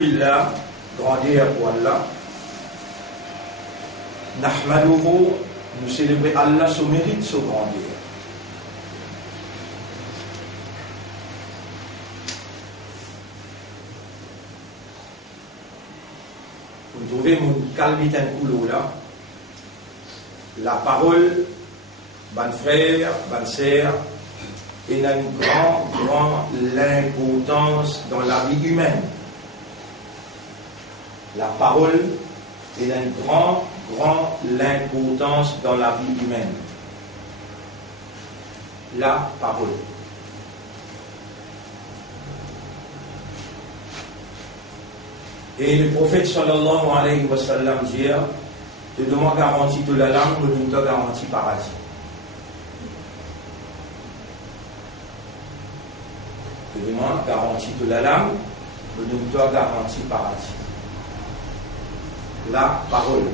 Alhamdulillah, grandir pour Allah. Nahmaduhu, nous célébrer Allah son mérite, son grandir. Vous trouvez mon calme un coulo là. La parole, bonne frère, bonne sœur, et a une grande l'importance dans la vie humaine. La parole est une grande l'importance dans la vie humaine. La parole. Et le prophète sallallahu alayhi wa sallam dit, te demande garantie de la langue, nous te garantie paradis. Te demande garantie de la langue, nous te garantie paradis. La parole.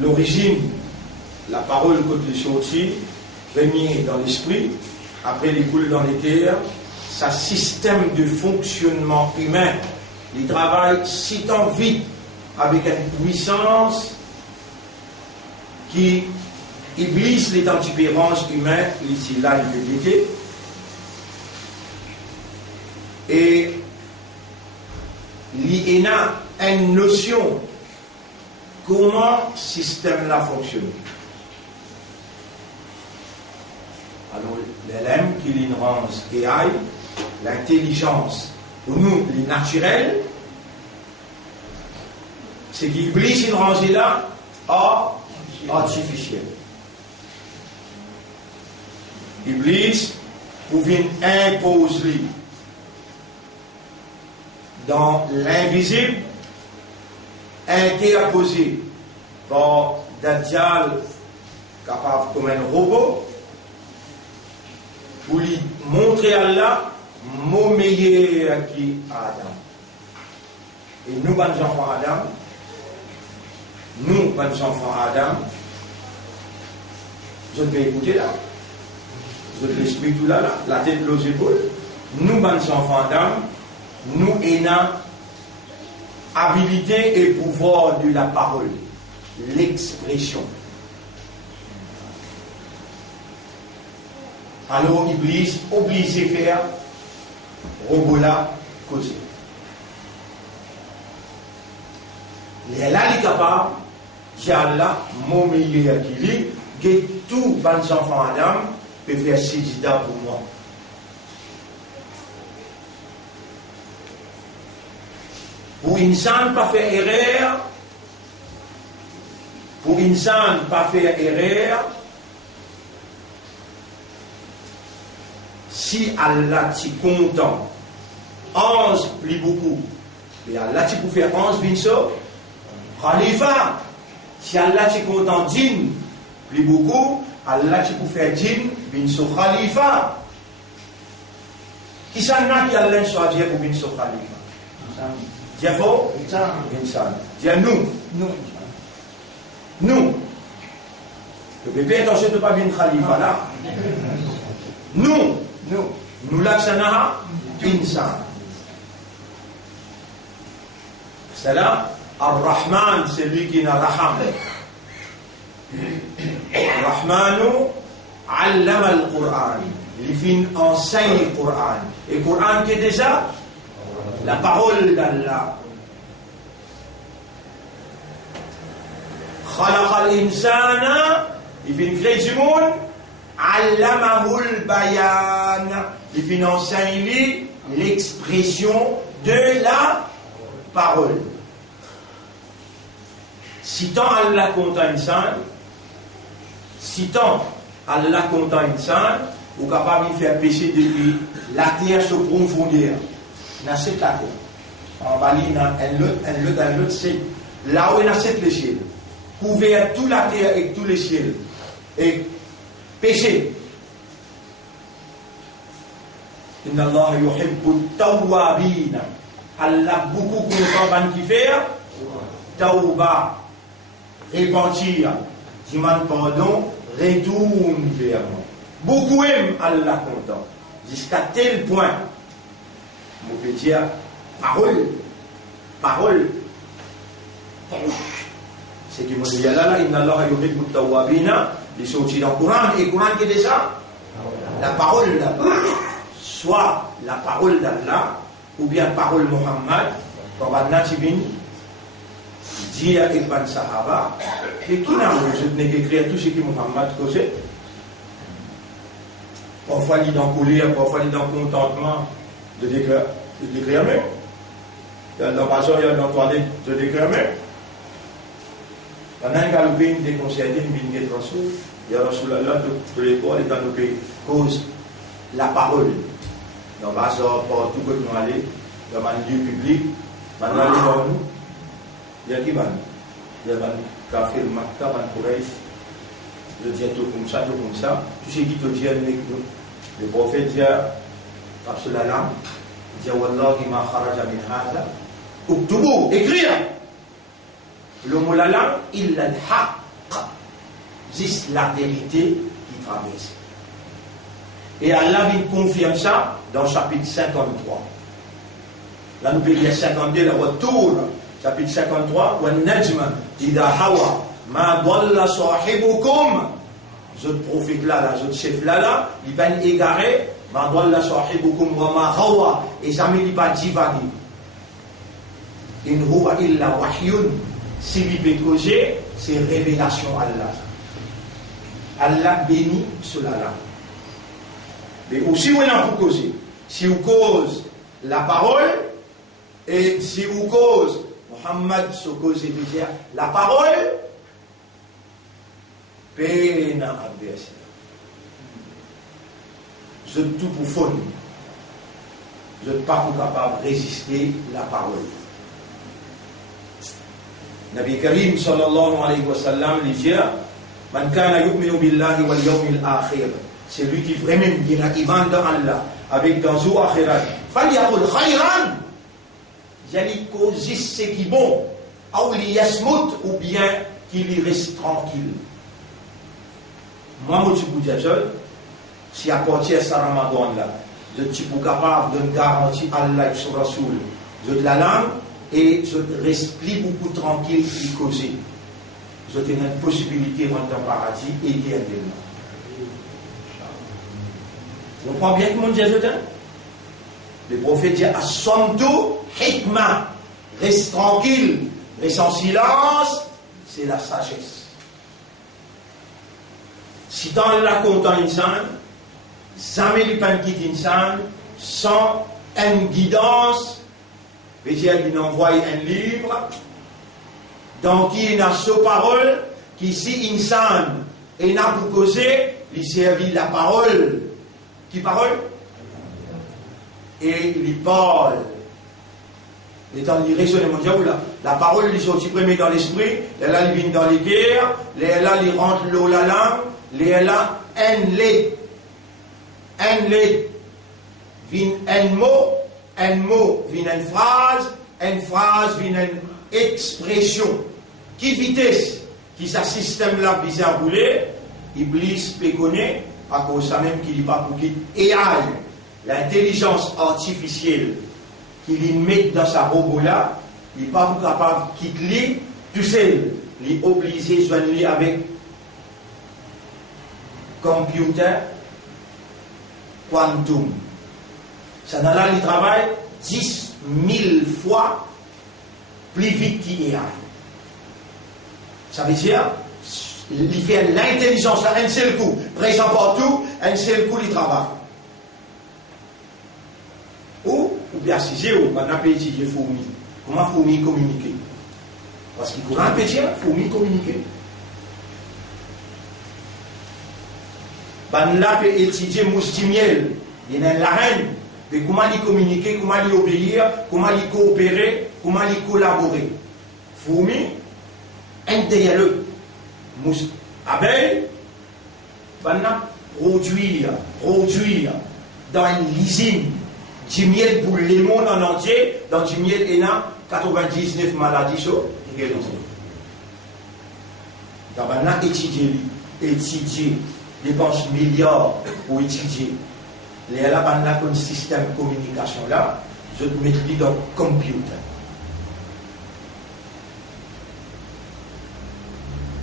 L'origine, la parole côté sortie, venir dans l'esprit, après les coule dans les terres, sa système de fonctionnement humain, il travaille si tant vite avec une puissance qui Iblis les tempérances humaines, ici là il peut dire, et il y a une notion comment ce système-là fonctionne. Alors, l'élève qui l'ignorance et aille, l'intelligence, pour nous, les naturels, c'est qu'il glisse une rangée là, artificielle. Iblis pouvait imposer dans l'invisible, interposé par Dajjal capable comme un robot, pour lui montrer à Allah, mon meilleur qui Adam. Et nous, bonnes enfants Adam, je vais écouter là, je te l'explique tout là, la tête aux épaules, nous, bonnes enfants Adam, nous ayons habilité et pouvoir de la parole, l'expression. Alors, Iblis obligé de faire robot là, causer. Il est là, il est capable, j'ai Allah, mon meilleur qui lit, que tous les enfants Adam peuvent faire sijida pour moi. Pour insan pas faire erreur, si Allah t'y content, 11 plus beaucoup, et Allah t'y pour faire 11 vinso, Khalifa, si Allah t'y content 10 plus beaucoup, Allah t'y pour faire 10 vinso Khalifa. Qui s'en a qui Allah soit Dieu pour vinso Khalifa? Dieu faut insan. Dieu nous. Le bébé attention de pas bien Khalifa là. Nous l'aksana insan. C'est là, Ar-Rahman, c'est lui qui n'a raham. Ar-Rahmanu allama al-Qur'an. Il enseigne le Qur'an. Et le Qur'an qui est déjà la parole d'Allah. Khalaqa al-insana, il vient créer du monde, allamahul bayan, il vient enseigner l'expression de la parole. Si tant Allah compte insan, ou capable de faire pécher depuis la terre se profondeur. Dans cette terre, en Bali, un autre, c'est là où il y a cette les ciels, couvert toute la terre et tous les ciels, et péché. Inna Allah yuhibbu tawwabina. Allah beaucoup content qui faire tawba, repentir, demande pardon, retourne vers moi. Beaucoup aiment Allah content. jusqu'à tel point, on peut dire parole. C'est qui me dit là, inna Allah yuhibbu at-tawwabina, ils sont aussi dans le Coran, et le Coran qui dit ça, la parole d'Allah, soit la parole d'Allah, ou bien parole Muhammad, comme An-Natibin, dit à Ibn Sahaba, et qui n'a pas écrire tout ce que Muhammad causait. Parfois, il est dans la colère, parfois, il est dans le contentement de déclamer. Il y a dans la maison, il y a dans la toilette de déclamer. Pendant que le pays déconseillé, il y a des Rasoul, il y a Rasulallah, tous les corps, et dans nos pays, cause la parole. Dans la maison, partout que nous allons, dans le lieu public, maintenant, les gens, il y a qui va? Il y a des kafir, Makka, des Quraysh, je dis tout comme ça, tout ce qui te dit avec nous. Le prophète dit, Rasulallah, il dit, Wallahi ma kharaja min hada, uktubu, écrire. Le mot la langue, il a le haqq, juste la vérité qui traverse. Et Allah il confirme ça dans le chapitre 53. Là, nous pouvons dire 52, la retour, chapitre 53, wa najma, ida hawa, ma dalla sahibukum. Ce prophète-là, ce chef-là, il va égarer, ma dalla sahibukum wa ma hawa, et jamais il va divaguer. In huwa illa wahyun. Si il peut causer, c'est révélation Allah. Allah bénit cela là. Mais aussi, on a pour causer. Si vous cause la parole, et si vous cause Muhammad se cause la parole, peine adversaire. Je suis tout pour fond. Je ne suis pas capable de résister la parole. Nabi Karim sallallahu alayhi wa sallam dit Man kana yu'minu billahi wal yawmil akhir. C'est lui qui vraiment dit iman dans Allah avec dans au akhirat. Falyaqul khayran. J'allais causer ce qui est bon. Ou liyasmut ou bien qu'il y reste tranquille. Moi, je suis seul. Si à partir de ce Ramadan là, je suis capable de garantir Allah et son Rasoul de la langue. Et je reste plus beaucoup tranquille et causé. Je tenais une possibilité de rentrer dans le paradis éternellement. Vous comprenez bien que mon Dieu le prophète dit As-samtu hikma. Reste tranquille, reste en silence, c'est la sagesse. Si dans la content insan, jamais il ne quitte insan sans une guidance. Il envoie un livre dans qui il a ce parole qui si insan et n'a pour causer, il servit la parole. Qui parole? Et il parle. Et dans le raisonnement, la parole il sortit premier dans l'esprit, là il vient dans les guerres, là il rentre l'eau la langue, là un vient un mot vient une phrase vient une expression. Qui vitesse, qui sa système là bizarre roulé, Iblis peut connaître, à cause ça même qu'il n'est pas pour qu'il AI, l'intelligence artificielle qu'il met dans sa robot là, il n'est pas capable de quitter tout seul, il est obligé de se joindre avec computer quantum. Ça dans là, il travaille 10 000 fois plus vite qu'il Ça veut dire, il fait l'intelligence à un seul coup, présent partout, un seul coup, il travaille. Ou bien si j'ai un appétit, j'ai fourmi. Comment fourmi communiquer? Parce qu'il faut un appétit, fourmi communiquer. Ben là, peut étudier moustimiel, il y a la reine. Mais comment il communiquer, comment il obéir, comment il coopérer, comment il collaborer. Fourmi, intérieur. Abeille, produire dans une usine du miel pour le monde en entier, dans du miel il y a 99 maladies sur les étudier, dépense milliards pour étudier. les là, un système de communication là, je te mets dans le computer.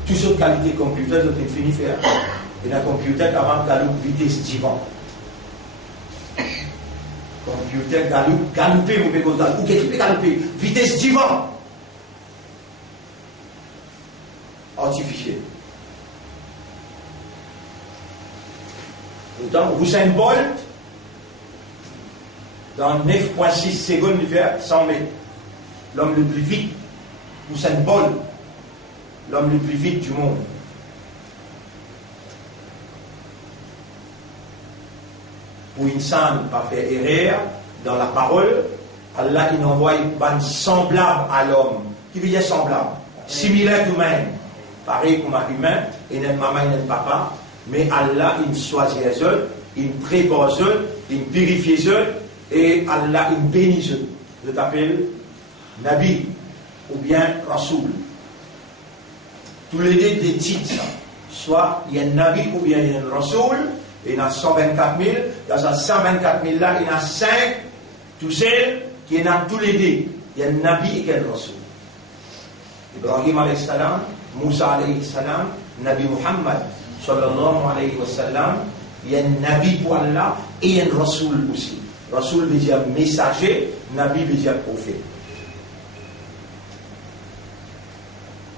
Toute cette qualité de computer, je te fini faire. Et dans le computer, avant de vitesse divan. Computer galouper, vous pouvez dire, ou qu'est-ce que galouper? Vitesse divan. Artificiel. Autant, Usain Bolt, dans 9,6 secondes, il fait 100 mètres. L'homme le plus vite, Usain Bolt, l'homme le plus vite du monde. Pour une sainte, pas faire erreur dans la parole, Allah il envoie une semblable à l'homme. Qui veut dire semblable? Similaire tout même. Pareil comme un humain, et n'est maman, et n'est papa, mais Allah il choisit eux, il prépare eux, il purifie eux, et Allah il bénit eux. Je t'appelle Nabi ou bien Rasoul. Tous les deux des titres, soit il y a un Nabi ou bien il y a un Rasoul. Il y en a 124 000, dans ces 124 000 là, il y en a 5, tous ceux qui en ont tous les deux. Il y a un Nabi et un Rasoul. Ibrahim alayhi salam, Moussa alayhi salam, Nabi Muhammad sallallahu alayhi wa sallam, il y a un Nabi pour Allah et un Rasoul aussi. Rasoul veut dire messager, Nabi veut dire prophète.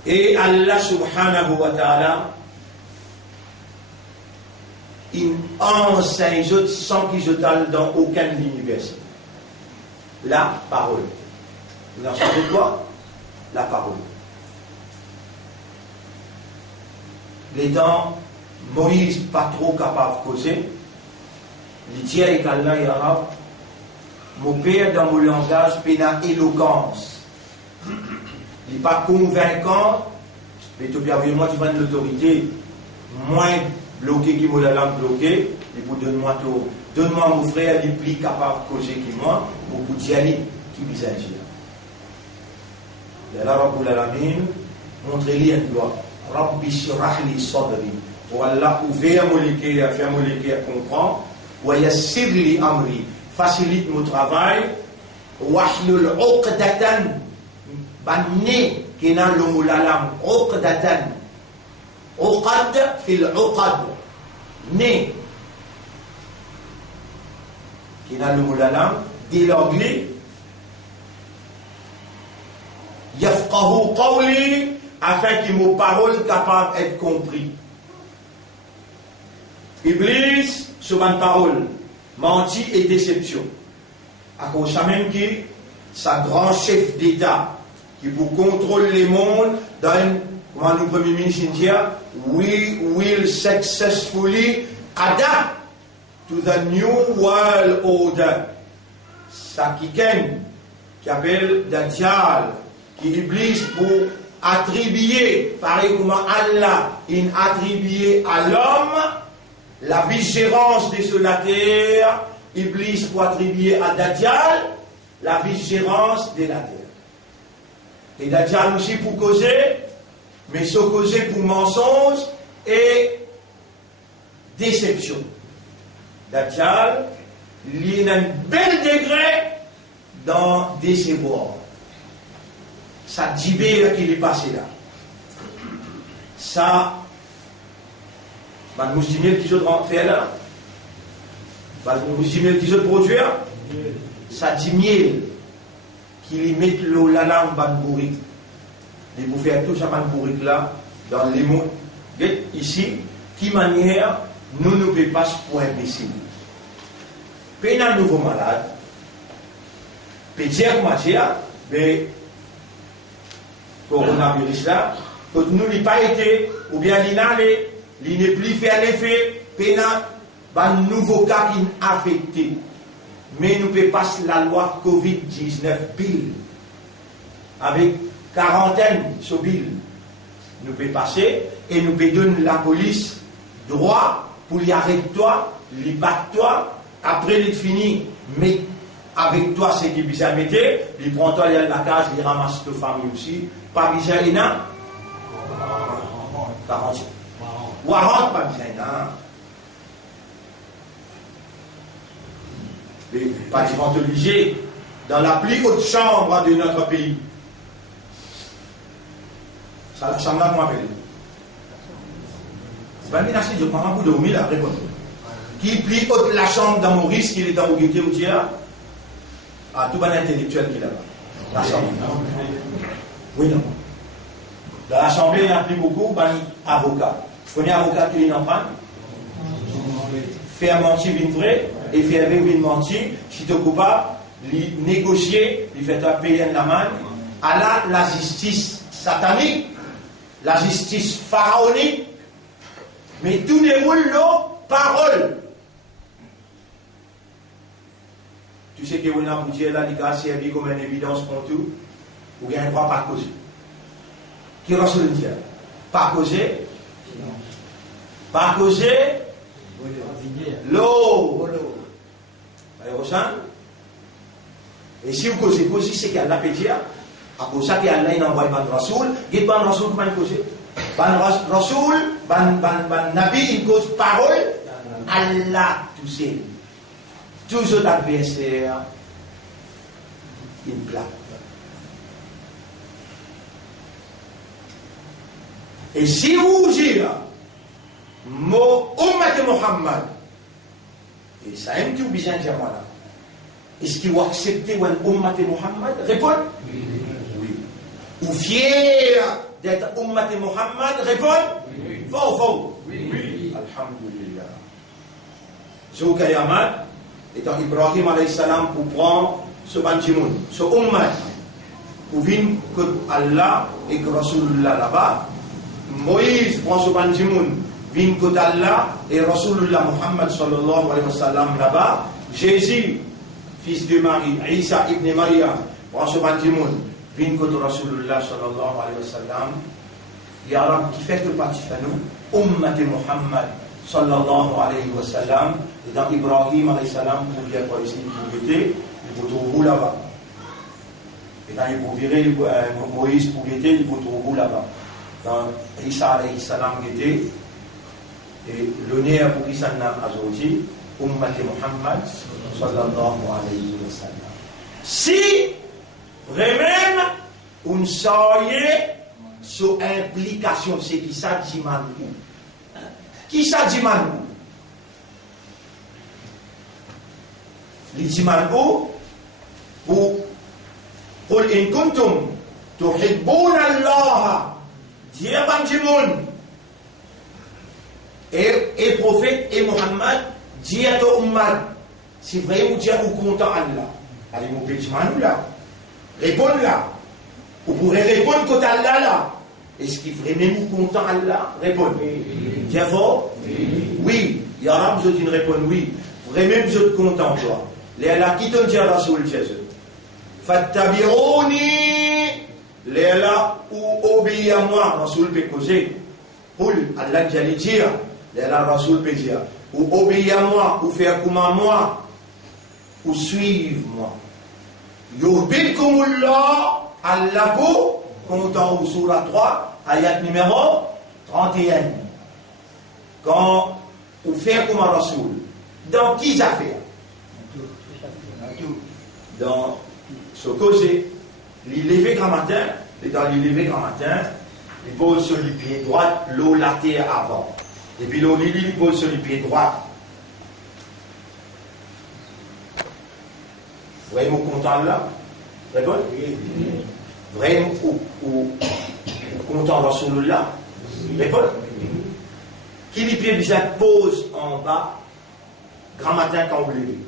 Et Allah subhanahu wa ta'ala, il enseigne sans qu'ils se talent dans aucune université. La parole. Vous en savez quoi? La parole. Les temps, Moïse pas trop capable de causer. Il dit avec Allah et arabe, mon père dans mon langage pénal éloquence. Il n'est pas convaincant, mais tout bien moi tu vas de l'autorité moins bloqué qui m'a la langue bloquée, et pour donne-moi mon frère, il est plus capable de causer que moi, beaucoup d'y aller, qui vise à agir. Et là, Rabbul Alamin, montrez-lui un doigt. Rabbi shrah li sadri. Pour Allah, ouvrir mon cœur, faire mon cœur comprendre. Wa yassir li amri. Facilite mon travail. Wahlul uqdatan. Banni, qui n'a le mot la langue. Uqdatan. Uqad fil uqad. Né. Qui n'a le mot la langue. Dès l'anglais. Yafqahu qawli. Afin que mes paroles capables d'être comprises. Iblis, sur ma parole, menti et déception. À cause de même que sa grand chef d'État, qui vous contrôle le monde, dans, comme le Premier ministre dit, we will successfully adapt to the new world order. Ça qui appelle Dajjal, qui Iblis pour attribuer, pareil comme Allah, il attribué à l'homme la vigérance de la terre, Iblis pour attribuer à Dajjal la vigérance de la terre. Et Dajjal aussi pour causer, mais ce causer pour mensonge et déception. Dajjal, il a un bel degré dans décevoir. Ça dibé qu'il est passé là. Ça, nous estimons qu'ils ont fait là. Nous estimons qu'ils ont produit. Ça dit miel qu'il met l'eau là là en bas de bourrique. Et vous faire tout ça en bourrique là, dans les mots. Ici, qui manière nous ne pouvons pas se point imbécile. Puis un nouveau malade, puis dire matière, mais coronavirus là, nous n'avons pas été, ou bien il n'est plus fait l'effet, puis un nouveau cas qui est affecté. Mais nous pouvons passer la loi Covid-19 pile, avec quarantaine sur pile. Nous pouvons passer et nous pouvons donner la police droit pour y arrêter toi, les battre toi, après il est fini, mais avec toi c'est qui bisa mettre, il prend toi il la case, il ramasse ta famille aussi, pas bisa il n'a 40. 40 pas bisa il n'a. les bâtiments religieux, dans la plus haute chambre de notre pays. Ça, la chambre là, comment appelle? C'est pas une menace, je prends un coup de oumi là, répondez. Qui plus haute la chambre dans Maurice, qu'il est dans Ougueté ou Tia? Ah, tout bon intellectuel qui est là-bas. La chambre. Oui, non. Dans l'Assemblée, il y a plus beaucoup d'avocats. Vous connaissez avocat qui est en panne? Faire mentir une vraie et faire une mentir. Si tu es coupable, négocier, il fait payer la main. À la justice satanique, la justice pharaonique, mais tout déroule là, parole. Tu sais que vous avez dit là, il a servi comme une évidence pour tout. Vous avez un droit pas causer. Qui reçoit le dire? Pas causer. Pas causer. L'eau. Et si vous causez, c'est qu'il y a la pédia. À cause de ça, qu'il y a là, il envoie ban Rasoul. Il y a ban Rasoul qui va causer. Ban Rasoul, ban Nabi, il cause parole. Allah, tout seul. Tous les adversaires, il plaque. Et si vous dites, mot Ummat Muhammad, et ça aime tout bien dire moi là, est-ce qu'il va accepter un Ummat Muhammad? Répondez. Oui. Ou fier d'être Ummat Muhammad? Répondez. Faux ou faux? Oui. Alhamdulillah. Zoukayamat, étant Ibrahim alayhi salam pour prendre ce bâtiment, ce Ummat, pour venir que Allah et que Rasulullah là-bas. Moïse prend ce bâtiment, vient que Allah et Rasulullah Muhammad sallallahu alayhi wa sallam là-bas. Jésus, fils de Marie, Isa ibn Maria, prend ce bâtiment, vient que Rasulullah sallallahu alayhi wa sallam. Ya Rab, qui fait que le parti fait nous, Ummat Muhammad sallallahu alayhi wa sallam, et dans Ibrahim alayhi salam, pour dire quoi ici, pour guetter, il faut trouver là-bas. Et dans il faut virer Moïse pour guetter, il faut trouver là-bas. Dans Isa alayhi salam guetter, et l'honneur pour Isa n'a aujourd'hui, Ummat Muhammad sallallahu alayhi wa sallam. Si vraiment on savait sur implication, c'est qui ça dit Manou? Qui ça dit Manou? Il dit Manou pour قل إن كنتم تحبون الله Dieu Banjimoun et prophète et Mohammed Dieu to Ummad. Si vrai ou Dieu ou content Allah, allez mon petit Manou là, répondez là. Vous pourrez répondre quand Allah là. Est-ce qu'il vraiment vous content Allah? Répondez. Dieu fort? Oui. Il y a un besoin d'une réponse oui. Vraiment vous êtes content toi. Les Allah qui t'ont dit à Rasoul Jésus. Fattabi'ouni, les là ou obéis à moi, Rasoul peut causer. Pour Allah j'allais dire, les là Rasoul peut dire, ou obéis à moi, ou faire comme à moi, ou suivre moi. Yuhbidkumullah, Allah vous, comptant au Surah 3, ayat numéro 31. Quand vous faites comme un Rasoul, dans qui affaires? Dans ce causer, il lever grand matin, et dans il lever grand matin, il pose sur le pied droit, l'eau la terre avant. Et puis l'eau il pose sur le pied droit. Vous voyez mon content là? D'accord? Vraiment ou content dans son là? D'accord? Qui les pieds bizarres pose en bas, grand matin quand vous levez?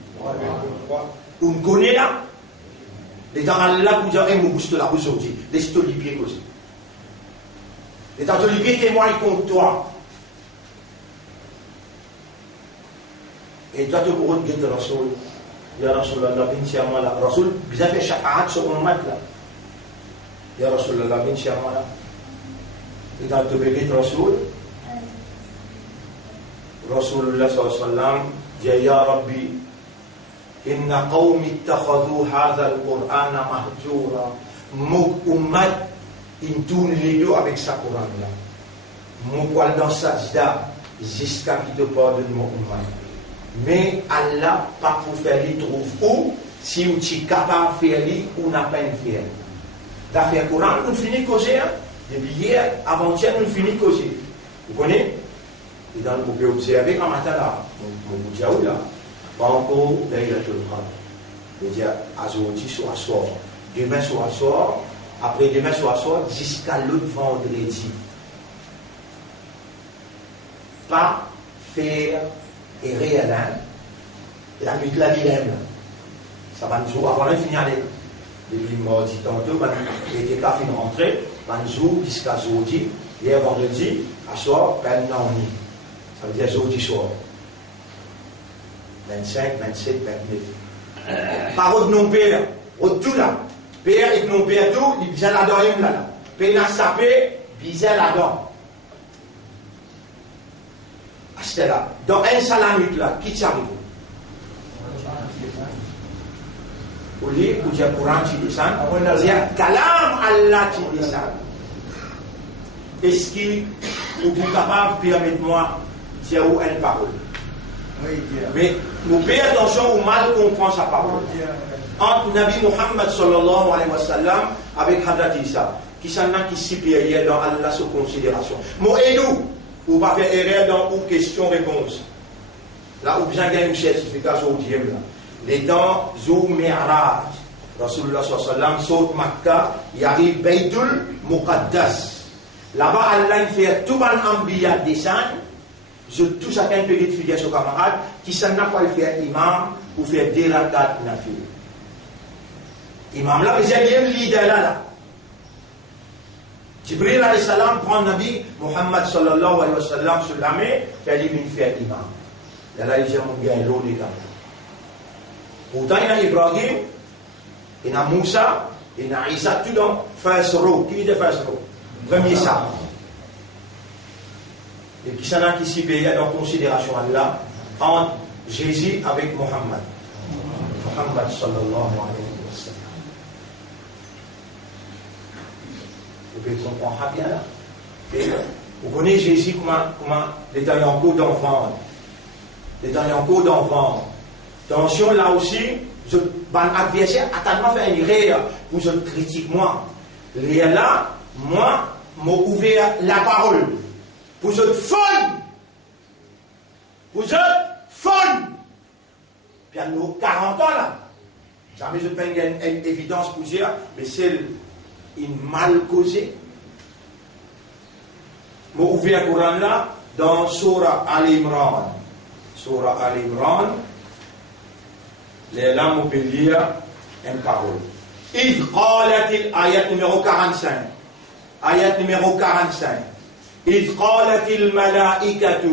Vous me connaissez là? Les gens là pour dire, vous bouge là aujourd'hui, laisse-toi les pieds aussi. Les gens les pieds témoignent contre toi. Et toi, tu pourras te dire, Rasoul, Ya Rasulallah, bin Siyama là. Rasoul, bizarre fait shafa'at sur mon mat là. Ya Rasulallah, bin Siyama là. Et dans le béguet de Rasoul, Rasulullah sallallahu alayhi wa sallam, dit, Ya Rabbi, Inna qawmi ittakhadhu hadha al-Qur'an mahjura. Mon ummat, il tourne les deux avec sa Qur'an là. Mon poil dans sa sajda, jusqu'à qu'il te pardonne mon ummat. Mais Allah pas pour faire les trouve où si vous êtes capable de faire les ou n'a pas de faire. D'affaire Coran, nous finissons de causer. Depuis hier, avant-hier, nous finissons de causer. Vous connaissez? Et donc, vous pouvez observer un matin là, mon bout là, pas encore d'ailleurs tout le monde. Je veux dire, aujourd'hui soit soir, demain soit soir, après demain soit soir, jusqu'à l'autre vendredi. Pas faire et réel, la nuit de la dilemme. Ça va nous jouer avant de finir depuis mardi tantôt, il était qu'à finir rentrer, va nous jouer jusqu'à aujourd'hui, hier vendredi, à soir, ben non, ça veut dire aujourd'hui soir. 25, 27, 29. Parole de non père, tout là. Père et non père tout, il vient là-dedans, il là. Père n'a sapé, il vient là-dedans. C'était là. Dans un seul minute là, qui t'arrive? Au lieu où il y a Coran qui descend, il y a Kalam Allah qui descend. Est-ce que vous êtes capable de permettre-moi de dire où est une parole? Mais nous payons attention au mal comprend sa parole. Entre Nabi Muhammad sallallahu alayhi wa sallam avec Hadrat Isa, qui s'en a qui supérieur dans Allah sous considération. Moi et nous, ou pas faire erreur dans ou question-réponse. Là où bien gagne une certification au diem là. Les temps Zou Mi'raj, Rasulullah sallallahu alayhi wa sallam saute Makkah, il arrive Baytul Muqaddas. Là-bas, Allah fait tout le ambiya descendre. Je tout chacun peut étudier son camarade qui s'en n'a pas le faire imam ou faire des rakats nafil. Imam là, mais j'ai bien leader là. Jibril alayhi salam prend Nabi Muhammad sallallahu alayhi wa sallam sur la main, fait lui faire imam. Et là, il dit mon gars, l'eau des gars. Pourtant, il y a Ibrahim, il y a Moussa, il y a Isa, tout dans first row. Qui est le first row? Premier ça. Et qui s'en a qui s'y paye dans considération Allah entre Jésus avec Mohammed. Mohammed sallallahu alayhi wa sallam. Vous pouvez comprendre bien là. Et vous connaissez Jésus comment les temps en cours d'enfant. Les temps en cours d'enfant. Attention là aussi, je ban adversaire attends faire une erreur pour je critique moi. Là, moi, m'a ouvert la parole. Vous êtes folle. Vous êtes folle. Puis à nos 40 ans là, jamais je prends une évidence pour dire, mais c'est une mal causée. J'ai ouvert le Coran là dans Surah Al-Imran. Surah Al-Imran, les lames on peut lire une parole. إذ قالت ayat numéro 45. Ayat numéro 45. إذ قالت الملائكة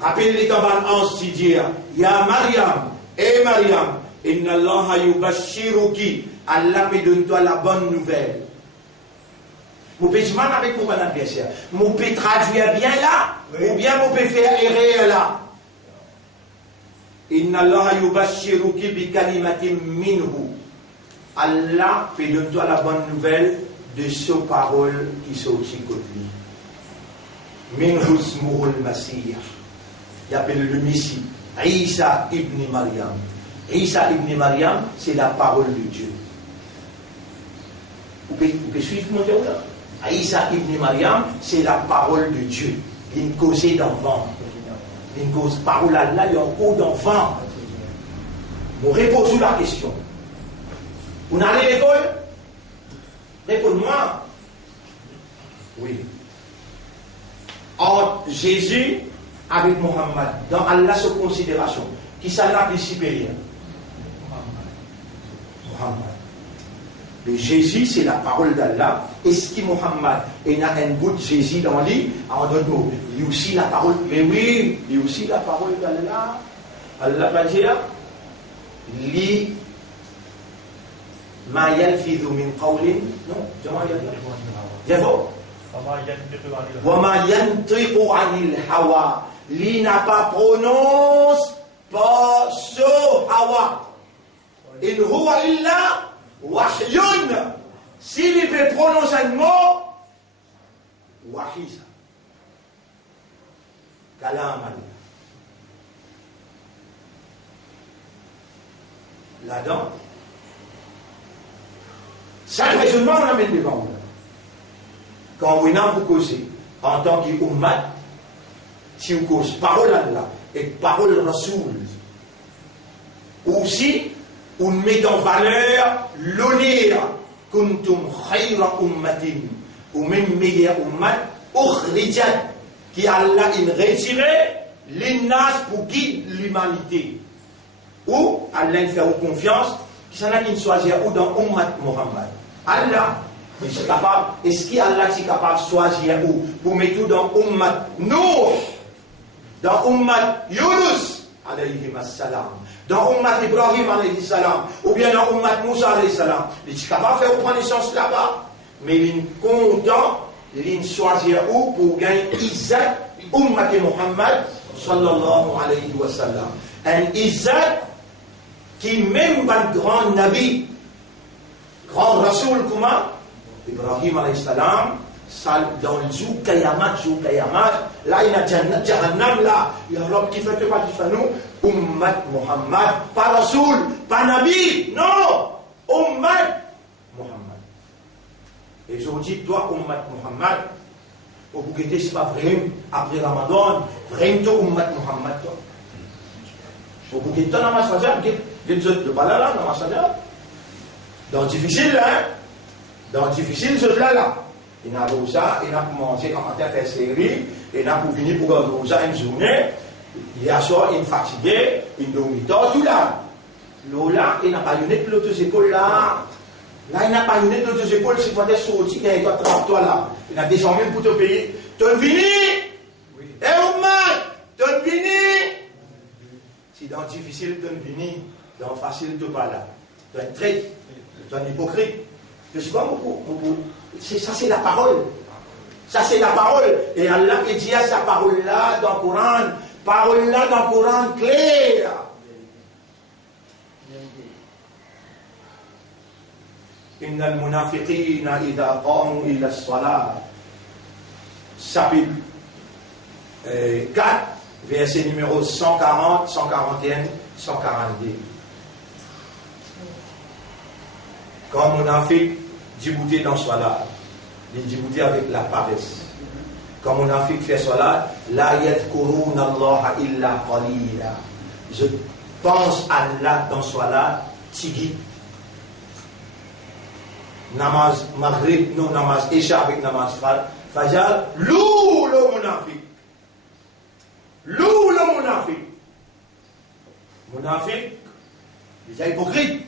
rappelle les campagnes anges qui disent Ya Maryam, et Maryam, Inna Allah yubashiruki, Allah peut donner toi la bonne nouvelle. Vous pouvez demander avec mon adversaire, vous pouvez traduire bien là, oui. Ou bien vous pouvez faire erreur là. Inna Allah yubashiruki bi kalimatin minhu. Allah peut donner toi la bonne nouvelle de ces paroles qui sont aussi côté lui. Minhu ismuhu al-Masih. Il appelle le Messie. Isa ibn Maryam. Isa ibn Maryam, c'est la parole de Dieu. Vous pouvez suivre mon Dieu là? Isa ibn Maryam, c'est la parole de Dieu. Il y a une cause d'enfant. Il y a une cause parole à Allah, il y a un cause d'enfant. Vous répondez la question. Vous n'allez à l'école? Réponds-moi. Oui. Entre Jésus avec Mohammed, dans Allah sous considération, qui s'en a plus supérieur? Mohammed. Mais Jésus, c'est la parole d'Allah. Est-ce que Mohammed il a un bout de Jésus dans lui? En d'autres mots, il y a aussi la parole. Mais oui, il y a aussi la parole d'Allah. Allah va dire, li ma yalfidhu min qawlin. Non, comment il y a dit? وَمَا يَنْطِقُ عَنِ الْهَوَى. Lui n'a pas prononce pas ce hawa. In huwa illa wahyun. S'il peut prononcer un mot, wahy ça. Kalam Allah. là-dedans. Ça, le raisonnement, on l'amène devant vous. Quand vous causez en tant qu'ummat, si vous causez parole Allah et parole Rasoul, aussi, on met en valeur l'honneur, kuntum khayra ummatin, ou même meilleur ummat, ukhrijat, qui Allah in retiré, l'innas pour guider l'humanité. Ou Allah fait confiance, qui s'en a une choisir ou dans ummat Muhammad. Allah, est capable, est-ce qu'Allah est capable de choisir où pour mettre tout dans ummat Nuh, dans ummat Yunus, alayhi salam, dans ummat Ibrahim, alayhi salam, ou bien dans ummat Moussa, alayhi salam. Il est capable de faire prendre naissance là-bas, mais il est content, il est choisir où pour gagner Izzat, ummat Muhammad, sallallahu alayhi wa sallam. Un Izzat qui même un grand Nabi, grand Rasoul, comment Ibrahim alayhi salam, dans le jour Kayamat, là il y a Jahannam, là, il y a l'homme qui fait que pas qui fait nous, Ummat Muhammad, pas Rasoul, pas Nabi, non, Ummat Muhammad. Et je vous dis, toi, Ummat Muhammad, au Bougueté, c'est pas vrai, après Ramadan, vraiment, Ummat Muhammad, toi. Au Bougueté, dans ma saja, il y a de balala dans ma saja. Donc, difficile, hein? Donc, difficile, ce là. Il a pour ça, il a pour manger quand on a fait série, il a pour venir pour gagner ça une journée, il y a ça, il est fatigué, il dormit tout là. Là, il n'a pas eu de l'autre épaule là. Là, il n'a pas eu de l'autre épaule, c'est quoi des sorties, il doit tremper toi là. Il a déjà mis pour te payer. Tu es venu? Eh, Oumad, tu es venu? Si dans difficile, tu es venu, dans facile, tu pas là. Tu es traître, tu es un hypocrite. Je sais pas, ça c'est la parole. Ça c'est la parole. Et Allah qui dit à sa parole là dans le Coran. Parole là dans le Coran claire. Inna al-munafiqina idha qamu ila as-salat. Chapitre 4, verset numéro 140, 141, 142. Quand munafiq djibouté dans salat, il djibouté avec la paresse. Quand munafiq fait salat, la yadhkuruna Allah illa qalila. Je pense à Allah dans salat, tigui. Namaz maghrib, non namaz isha avec namaz fajr, lou le munafiq. Lou le munafiq. Munafiq, il est hypocrite.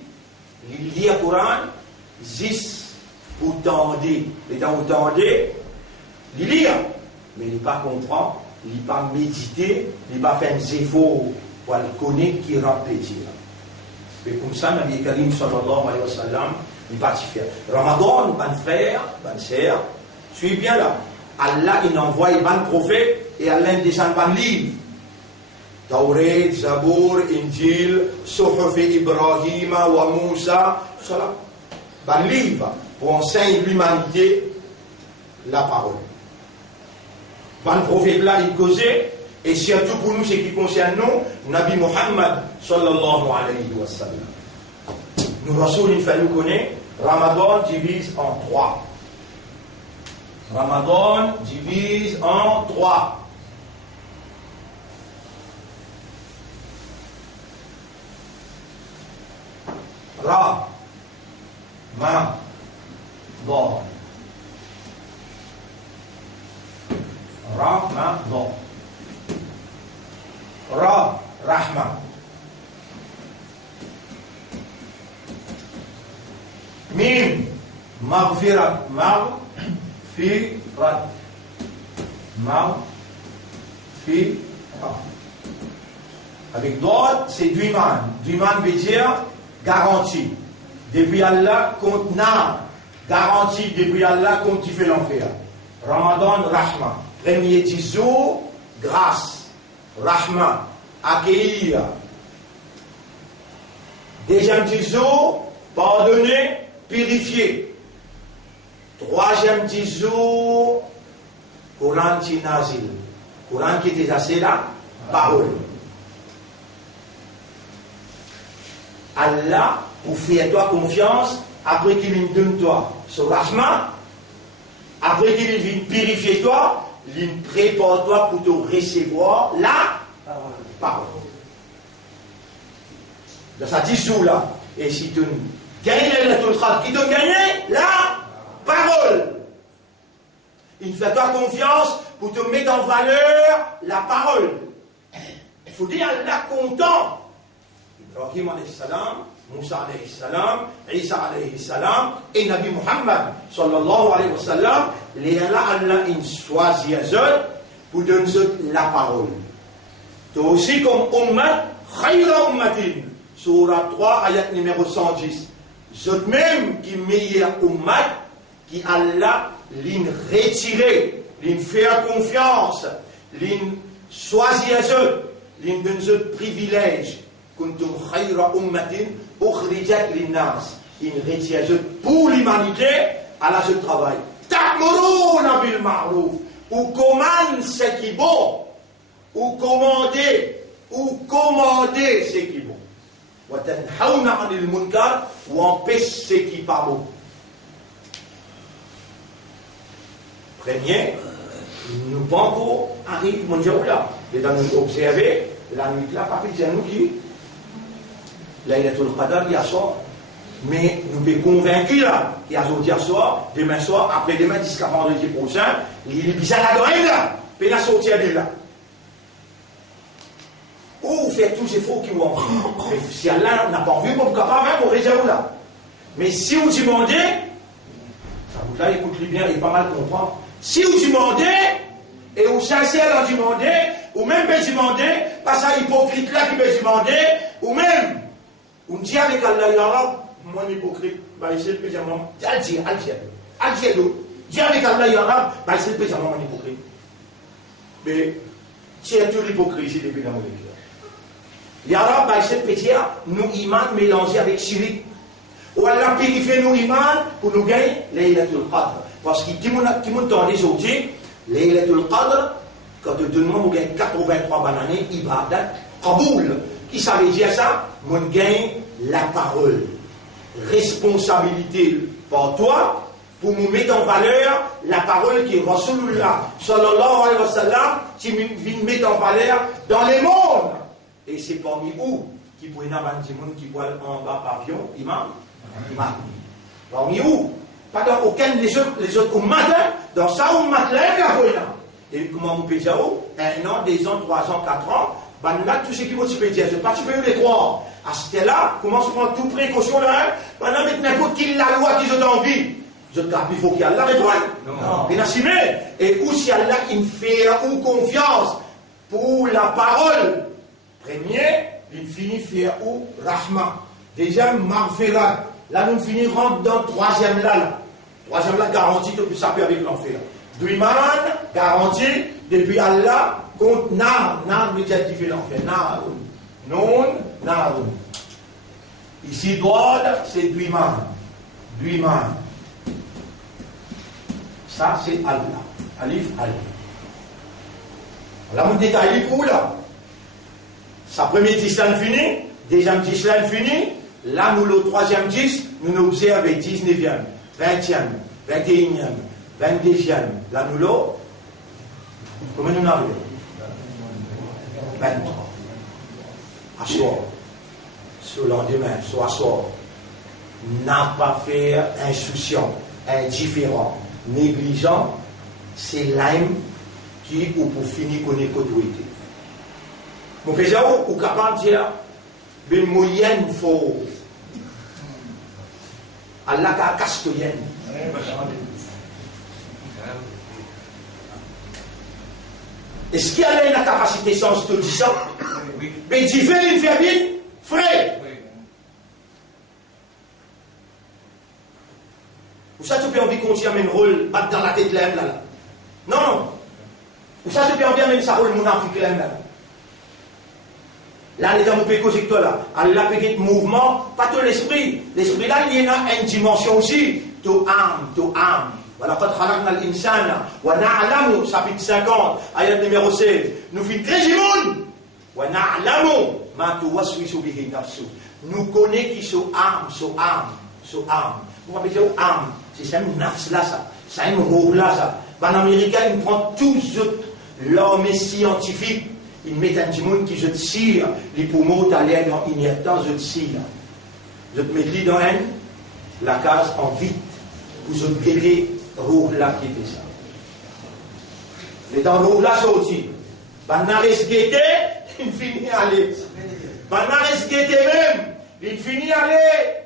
Il lit le Coran, juste ou tendez, et dans vous tendez, il lit, mais il n'est pas comprend, il n'est pas médité, il n'est pas fait un efforts pour le connaître qui répète. Et comme ça, Nabi Karim sallallahu alayhi wa sallam, il va faire. Ramadan, ban frère, ban sœur, suis bien là. Allah, il envoie ban prophète et Allah descend ban livre. Tawrat, Zabour, Injil, Suhuf Ibrahim wa Moussa, cela. Ban livre pour enseigner l'humanité la parole. Ban prophète là, il causait, et surtout pour nous, ce qui concerne nous, Nabi Muhammad sallallahu alayhi wa sallam. Nous, Rasoul, il fait nous connaître, Ramadan divise en 3. Ramadan divise en 3. Ra, ma, don. Ra, ma, don. Ra, rahma. Mim, maghfirat, maghfirat. Maghfirat. Avec d'autres, c'est Duiman. Duiman veut dire garantie. Depuis Allah, contre Nar. Garantie depuis Allah, contre qui fait l'enfer. Ramadan, Rahma. Premier 10 jours, grâce. Rahma, accueillir. Deuxième 10 jours, pardonner, purifier. Troisième 10 jours, Coran qui nazil. Coran qui était assez là, parole. Allah, pour faire toi confiance, après qu'il vienne donne toi ce rahma, après qu'il vienne purifier toi, il prépare toi pour te recevoir la parole. Dans sa dissous là, et si tu gagnes la Torah, qui te gagne la parole. Il fait toi confiance pour te mettre en valeur la parole. Il faut dire Allah content. Ibrahim alayhi salam, Moussa alayhi salam, Isa alayhi salam, et Nabi Muhammad sallallahu alayhi wa sallam, les Allah il choisit eux pour donner la parole. Toi aussi comme ummat, khayra ummatin, surah 3, ayat numéro 110. Vous même qui meilleur ummat, qui Allah l'in retiré, l'in fait confiance, l'in choisit eux, l'in donne ce privilège. Kuntum khayra ummatin ukhrijat linnas. Il retient pour l'humanité à la ce travail. Ta'muruna bil ma'ruf. Ou commande ce qui est bon. Ou commander ce qui est bon. Wa tanhauna 'anil munkar, ou empêche ce qui n'est pas bon. Premier, nous pas encore arrivé mon Dieu là. Et dans nous observer la nuit là, pas plus nous qui Laylatul Qadr, il y a soir. Mais nous sommes convaincus là, qu'il y a aujourd'hui soir, demain soir, après-demain, jusqu'à vendredi prochain, il est bizarre là, puis il a sorti de là. Ou faire tous ces efforts qui vont en faire. Si Allah n'a pas envie, on ne peut pas faire pour réserver là. Mais si vous demandez, ça vous là, écoutez bien, il est pas mal comprendre. Si vous demandez, et vous sincère en demander, ou même peut demander, pas ça hypocrite là qui peut demander, ou même, on dit avec Allah, il y aura, moi hypocrite, bah il s'est le péché à moi, dis avec Allah, il y aura, bah il s'est le péché à moi, hypocrite. Mais, tu es tout l'hypocrisie depuis dans mon cœur. Il y aura, bah il s'est le péché à nous iman mélangés avec chirik. Ou Allah purifie nous iman pour nous gagner Laylatul Qadr. Parce que qui m'ont entendu aujourd'hui, Laylatul Qadr, quand tu demandes, vous gagnez 83 bananes, ibadat, Kaboul. Qui ça veut dire ça? Mon gagne la parole. Responsabilité pour toi, pour nous mettre en valeur la parole qui est Rasulullah sallallahu alayhi wa sallam, qui vient mettre en valeur dans les mondes. Et c'est parmi où qui pourrait avoir un monde qui voit en bas pavillon, imam. Parmi où? Pas dans aucun des autres ummats, dans ça ummat là, et comment on peut dire? 1 an, 2 ans, 3 ans, 4 ans. Ben là, tout ce qui va se dire, je ne sais pas si tu peux les croire. À ce là, comment se prendre toute précaution là? Ben là, avec n'importe qui la loi qui ont envie. Je te il faut qu'il y ait Allah rétoile. Non. Et où si Allah il fait ou confiance pour la parole. Premier, il finit faire ou rahma. Deuxième, maghfira. Là, nous finirons dans troisième là. Troisième là, garantie que ça peut avec l'enfer. Duiman, garantie, depuis Allah. Contre nar veut dire différent. Nar, non, nar. Ici, droit, c'est duiman. Ça, c'est Allah. Alif, Allah. Là, on détaille où là? Sa première 10 là, fini. Deuxième 10 là, fini. Là, nous, le troisième 10, nous observons 19e, 20e, 21e, 22e. Là, nous, l'autre. Comment nous arrivons? 23. À soir. Ce lendemain, soit soir. N'a pas fait insouciant, indifférent, négligent. C'est l'âme qui, ou pour finir, connaît qu'autorité. Mon président, ou capable de dire, mais moyenne faut. Allah ka castoyen. Est-ce qu'il y a la capacité sans te dire ça? Mais tu fais une famille, frère. Ou ça tu peux envie qu'on tire un rôle battre dans la tête là. Non. Ou ça tu peux envie même ça rôle mon Afrique là. Là, les gens peuvent causer que toi là. Allah peut être mouvement, pas tout l'esprit. L'esprit là, il y a une dimension aussi. To âme. Voilà, quand khalaqna al-insana, wa na'lamu, chapitre 50, ayat numéro 16. Nous finissons très jimoun. Wa na'lamu, Nous connaissons qui sont âmes, Vous m'avez dit âme, c'est une nafs là, ça. C'est une roue là, ça. En Amérique, ils prennent tous l'homme scientifique. Ils mettent un petit monde qui je tire, les poumons, t'as l'air dans inhertant, je tire. Je te mets dans la case en vide. Vous êtes guéri, roue là qui fait ça. Mais dans roue là, c'est aussi. Banaris guetté, il finit à aller. Banaris guetté même, il finit à aller.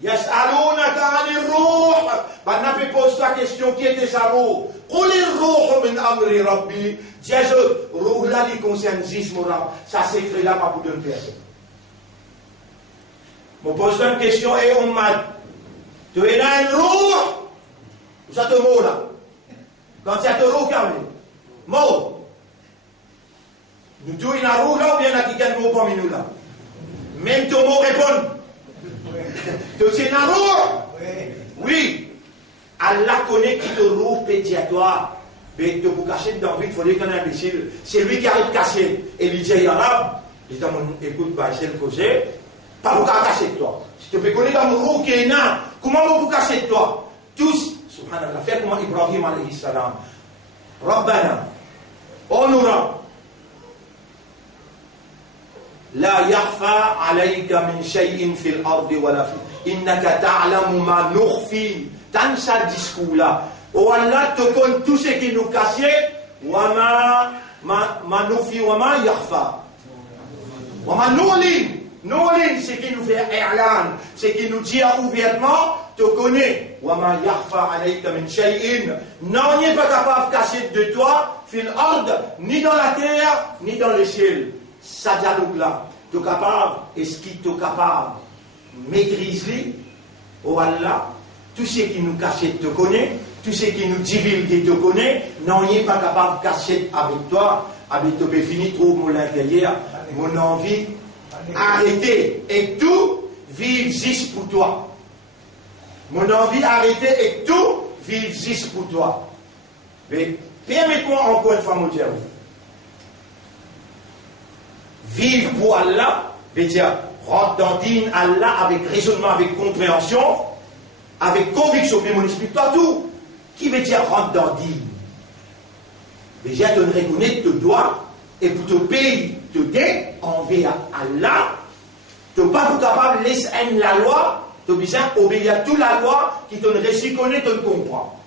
Yas'alunaka 'anir ruh. Banapi pose la question qui était sa roue. Qulir ruh min amri rabbi. Jésus, roue là, il concerne 10 morales. Ça s'écrit là, pas pour une personne. Je pose une question et on m'a. Tu es là un roue. Ça te mot là. Quand il y a te roue, quand même. Mot. Nous tous, il y a un roue là ou bien il y a quelqu'un de mot parmi nous là. Même ton mot répond. Tu es un roue. Oui. Allah connaît qui te roue pédiatoire. Mais te vous cacher dans le vide, il faut dire qu'on est imbécile. C'est lui qui arrive caché. Et il dit à l'arabe, il dit, écoute, c'est le causé. Pas vous cacher de toi. Si tu peux connaître dans mon roue qui est nain, comment vous cacher de toi? Tous, subhanallah, faites comme Ibrahim alayhi salam. Rabbana, onura. لا يخفى عليك من شيء في الأرض ولا في إنك تعلم ما نخفي تنسى discours là oh Allah te connaît tout ce qui nous cachait وما ما نخفي وما يخفى وما نعلن ce qui nous fait إعلان ce qui nous dit ouvertement te connaît وما يخفى عليك من شيء non n'est pas capable de cacher de toi في الأرض ni dans la terre ni dans le ciel. Ça dialogue là, tu es capable, est-ce qu'il est capable, maîtrise-le, oh Allah, tout ce qui nous cache te connaît, tout ce qui nous divulgue te connaît, non, il n'est pas capable de cacher avec toi, avec toi, fini, trouve mon intérieur, mon envie, arrêter, et tout, vivre juste pour toi. Mon envie, arrêter, et tout, vivre juste pour toi. Mais, permettez-moi encore une fois, mon Dieu. Vivre pour Allah, veut dire rentrer dans din Allah avec raisonnement, avec compréhension, avec conviction, mais mon esprit, toi tout. Qui veut dire rentrer dans din? Déjà, tu reconnais, te dois, et pour te payer, te dé envers Allah, tu n'es pas capable de laisser la loi, tu as besoin d'obéir à toute la loi qui te reconnaît, te comprend.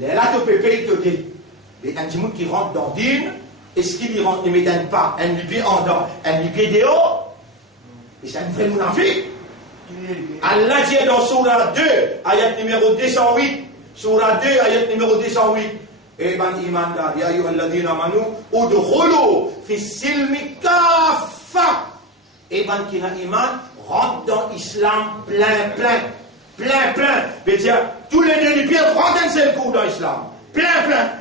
Là, tu peux payer, te dé. Mais un petit monde qui rentre dans din, est-ce qu'il ne m'étonne pas un pied en dedans, un pied dehors? Et c'est un vrai mounafik. Allah dit dans Surah 2, ayat numéro 208, Surah 2, ayat numéro 208, Eh ben imandar, ya ayyuhalladhina amanu, udkhulu fi silmi kaffa. Eh ben qui n'a iman, rentre dans l'islam plein. Veut dire, tous les deux les pieds rentrent dans le coup dans l'islam. Plein.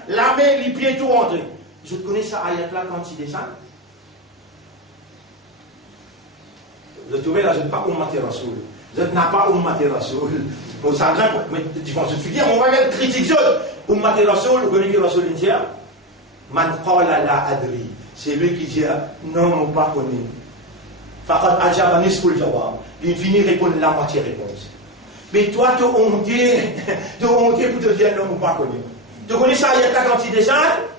La main, les pieds, tout rentrent. Je connais ça ayat-là quand il descend. Vous trouvez là, je n'ai pas Ummati Rasoul. Je n'ai pas Ummati Rasoul. Pour ça, je suis dit, on va mettre critique d'autres. Ummati Rasoul, vous connaissez Rasoul India? Man qala la adri. C'est lui qui dit, non, on ne pas connaît. Faqad ajaba nisful jawab. Il finit répondre la moitié réponse. Mais toi, tu es honté pour te dire, non, on ne pas connaît. Tu connais ça ayat-là quand il descend?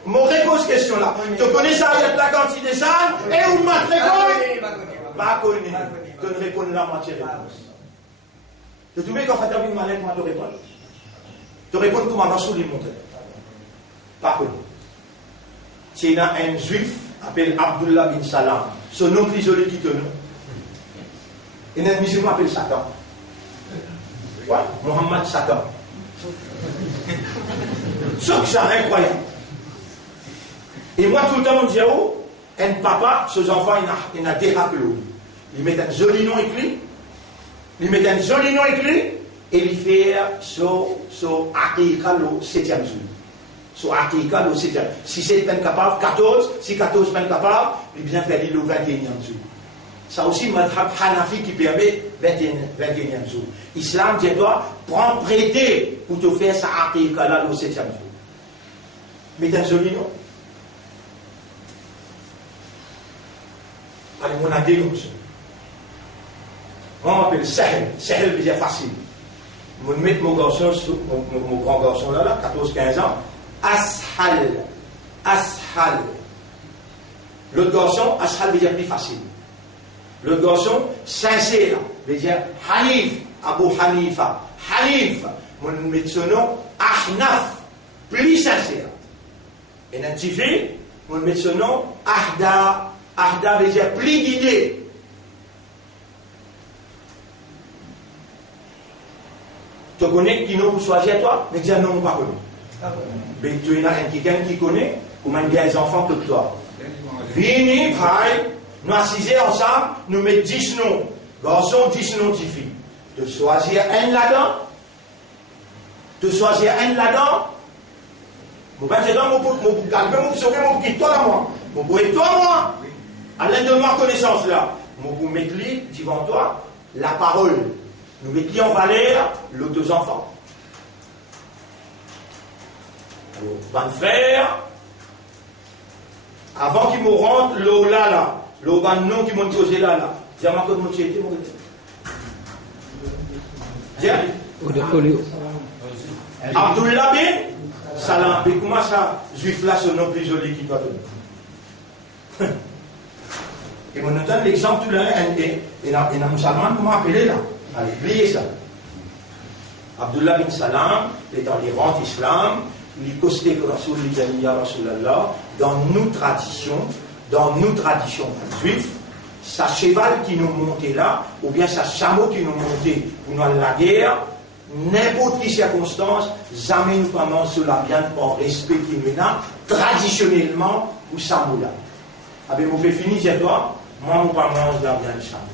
Mon réponse question là. Tu connais ça ayat-là quand il descend? Et où m'a répondu? Pas connu. Tu ne réponds la moitié réponse. Tu te mets quand tu as vu malin, comment tu réponds? Tu réponds comment Rasoul est monté. Pas connu. Tu as un juif appelé Abdullah bin Salam. Son nom plus joli qui te nom. Et un musulman appelle Satan. Ouais, Mohammed Satan. Sauf que c'est incroyable. Et moi, tout le temps, on me dit, oh, un papa, ses enfants, il a dérapé l'eau. Il met un joli nom écrit. Et il fait son aqiqa le 7e jour. Son aqiqa le 7e. Si c'est peine capable, 14. Si 14 peine capable, il vient faire le 21e jour. Ça aussi, madhab Hanafi qui permet 21e jour. Islam, tu dois prendre prêter pour te faire sa aqiqa là le 7e jour. Mais un joli nom. allez, on a des noms. On m'appelle Sahel. Sahel veut dire facile. Je vais mettre mon garçon, mon grand garçon là, 14-15 ans. Ashal. Ashal. L'autre garçon, Ashal veut dire plus facile. L'autre garçon, sincère, veut dire Hanif. Abu Hanifa. Hanif. Je vais mettre son nom, Ahnaf. Plus sincère. Et un petit fille, je vais mettre son nom, Ahda. Ahda veut dire plus guidé. Tu connais qui nous pour choisir toi? Mais dis non, pas connu. Mais tu es quelqu'un qui connaît, ou même des enfants que toi. Vini, pareil, nous assisons ensemble, nous mettons 10 noms. Garçons, 10 noms de filles. De choisir un là-dedans. De choisir un là-dedans. Vous pensez dans mon calme, mon sauver, mon petit toi là, moi. Mon pour toi, moi. À l'aide de ma connaissance là. Mon pour mettre lui devant toi la parole. Nous mettions en valeur les 2 enfants. Alors, bon frère, avant qu'ils me rentrent, l'eau là, l'eau ban nom qui m'ont posé là. Dis à ma code, mon chéri, mon Tiens. Abdullah bin Salam. Mais comment ça, juif là, ce nom plus joli qui doit donner? Et on nous donne l'exemple tout l'un, et la musulmane, comment appeler là? Allez, oubliez ça. Abdullah bin Salam est dans les rangs d'islam, il est costé que Rasoul ya Rasulallah, dans nos traditions juives, sa cheval qui nous montait là, ou bien sa chameau qui nous montait pour nous la guerre, n'importe quelle circonstance, jamais nous commençons sur la viande pour respect qui nous a, traditionnellement, ou chameau là. Avec mon fini, c'est toi, moi, je ne mange pas de la viande chameau.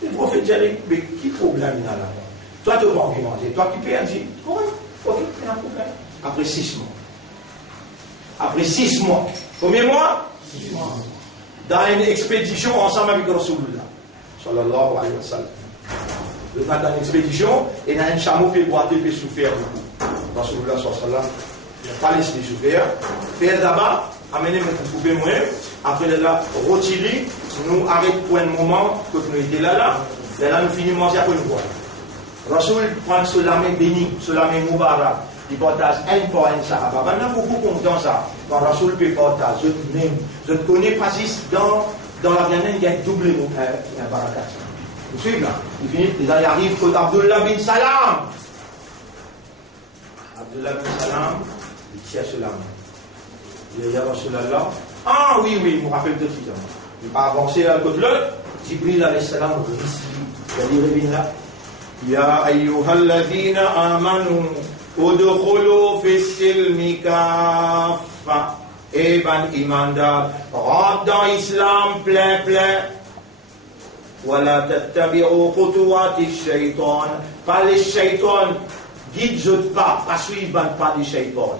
Le prophète dit, mais qui problème il y a là-bas? Toi, tu vas envie de manger. Toi qui perds, dis, oui, ok, il y a un problème. Après 6 mois. Après 6 mois. Combien de mois? 6 mois. Dans une expédition ensemble avec Rasulullah. Sallallahu alayhi wa sallam. Dans une expédition, il y a un chameau qui est boité et souffert beaucoup. Rasulullah sallallahu alayhi wa sallam. Pas laisser souffrir. Faire d'abord, amener mes poupées moi. Après là, retirer, nous arrêtons pour un moment que nous étions là. Là, nous finissons manger après une fois. Rasoul prend ce lame béni, ce lame moubarak, il partage un pour un sahaba. Maintenant, beaucoup content ça. Quand Rasoul peut partager, je ne connais pas si dans la viande, il y a un double barakat. Vous suivez là? Il finit, il arrive que Abdullah bin Salam. Abdullah bin Salam, il tient ce lame. Il dit à Rasulallah, ah oui, je me rappelle de tout ça. Il n'est pas avancé à côté de l'autre. Jibril alayhi salam, il dit, là. Ya ayyuhalladhina amanu udkhulu fis-silmi kaffa. Eh ben imandar, rentre dans l'islam plein. Wala tattabi'u khutuwati shaytan. Pas les shaytan. Guide pas suivre pas les shaytan.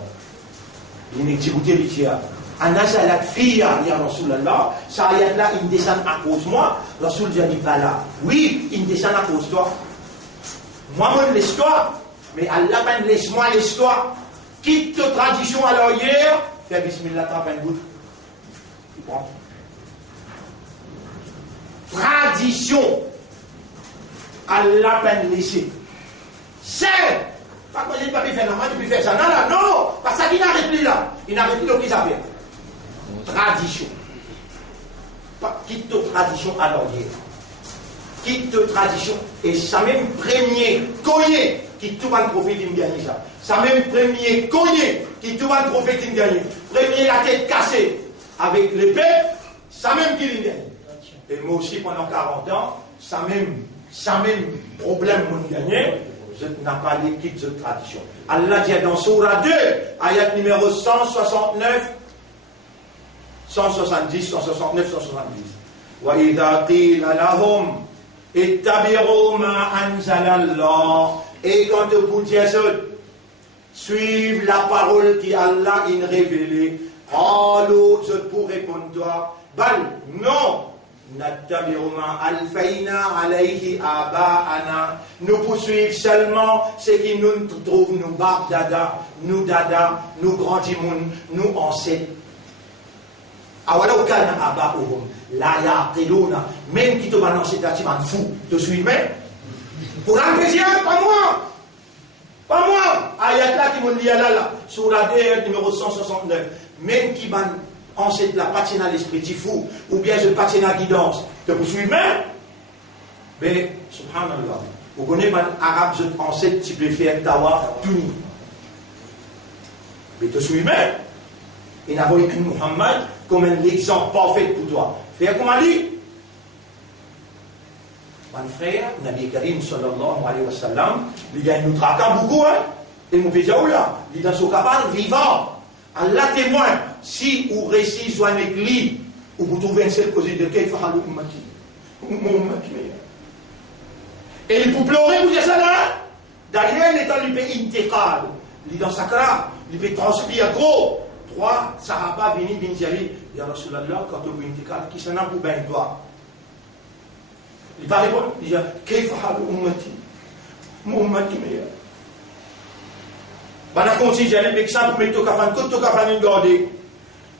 Il n'est pas écouté les tiers. Anasalat fiya ya Rasulallah, ça ayat là il descend à cause moi. Rasul dit voilà. Oui, il descend à cause toi. Moi mon l'histoire, mais Allah ben laisse-moi l'histoire. Quitte ta tradition à l'arrière, fais bismillah tape un bout. Tu prends. Tradition. Allah ben laissé. C'est pas que j'ai pas pu faire normal, tu peux faire ça. Non, parce que ça qui n'arrête plus là. Il n'arrête plus qu'ils avaient. Tradition. Quitte ta tradition à l'arrière. Quitte ta tradition. Et ça même premier cogné qui tout va le prophète qui me gagne ça. Ça même premier cogné qui tout va le prophète qui me gagne. Premier la tête cassée avec l'épée, ça même qui me gagne. Et moi aussi pendant 40 ans, ça même problème me gagne. Je n'ai pas quitte cette tradition. Allah dit dans Surah 2, ayat numéro 169, 170, 169, 170. وَإِذَا قِيلَ لَهُمْ اتَّبِعُوا مَا أَنزَلَ اللَّهُ. Et quand vous dites suivez la parole qui Allah a révélée, alors je pourrais répondre toi, bal, non. Nous poursuivons seulement ce qui nous trouve, nous dada, nous grands nous ancêtres. Awala ukana aba'uhum la yaqiluna. Même qui te balance ta tu m'en fous. Te suis même. Pour un plaisir, pas moi. Pas moi. Ayat là qui m'ont dit là, sur la DR numéro 169. Même qui ban ancêtre la patine à l'esprit du fou, ou bien je patine à guidance. Te poursuis même. Mais, subhanallah, vous connaissez un arabe, je ancêtre, tu peux faire tawaf, tout nu. Mais te suis même. Il n'a pas écrit Muhammad comme un exemple parfait pour toi. Fais comme on dit. Mon frère, Nabi Karim sallallahu alayhi wa sallam, il a nous traquant beaucoup, hein. Et mon pédia là, il est dans son cabane vivant. Allah témoin, si vous récitez soit un église, ou vous trouvez un seul cause de quel fahalou ummati. Et il faut pleurer, vous dites ça là. Derrière, l'état il peut intégrale. Il est dans sa crâne, il peut transpirer gros. Trois sahaba viennent dire, ya Rasulallah, quand on est intégrale, qui s'en a pour bien toi? Il va répondre, il dit, quel fahalou ummati? Mon ummati meilleur. Bana continue d'aller avec ça pour mettre au café, quand au café nous garder.